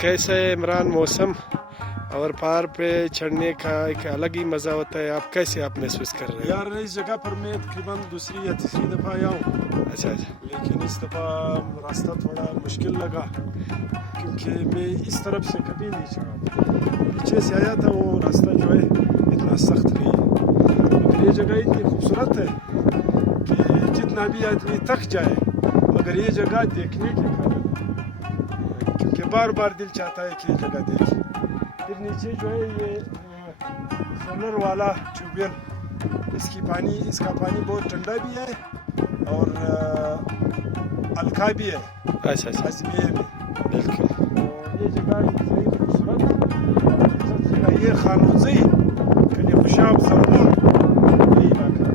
कैसा है इमरान मौसम और पहाड़ पे चढ़ने का एक अलग ही मज़ा होता है। आप कैसे आप महसूस कर रहे हैं? यार इस जगह पर मैं तकरीबन दूसरी या तीसरी दफ़ा आया हूँ। अच्छा लेकिन इस दफ़ा रास्ता थोड़ा मुश्किल लगा क्योंकि मैं इस तरफ से कभी नहीं चढ़ा। पीछे से आया था, वो रास्ता जो है इतना सख्त नहीं है। मगर ये जगह इतनी खूबसूरत है कि जितना भी आदमी थक जाए मगर ये जगह देखने के काबिल है, क्योंकि बार बार दिल चाहता है कि ये जगह देखें। फिर नीचे जो है ये सोलर वाला ट्यूबवेल, इसका पानी बहुत ठंडा भी है और हल्का भी है। अच्छा अजमेर में बिल्कुल। तो ये जगह इंतहाई खूबसूरत है। ये खानोजी कली खुशाब जरमून ये इलाका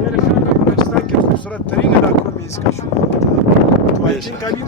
मेरे ख्याल में बलूचिस्तान के खूबसूरत तरीन इलाकों में इसका शुमार होता है। तो आई थिंक अभी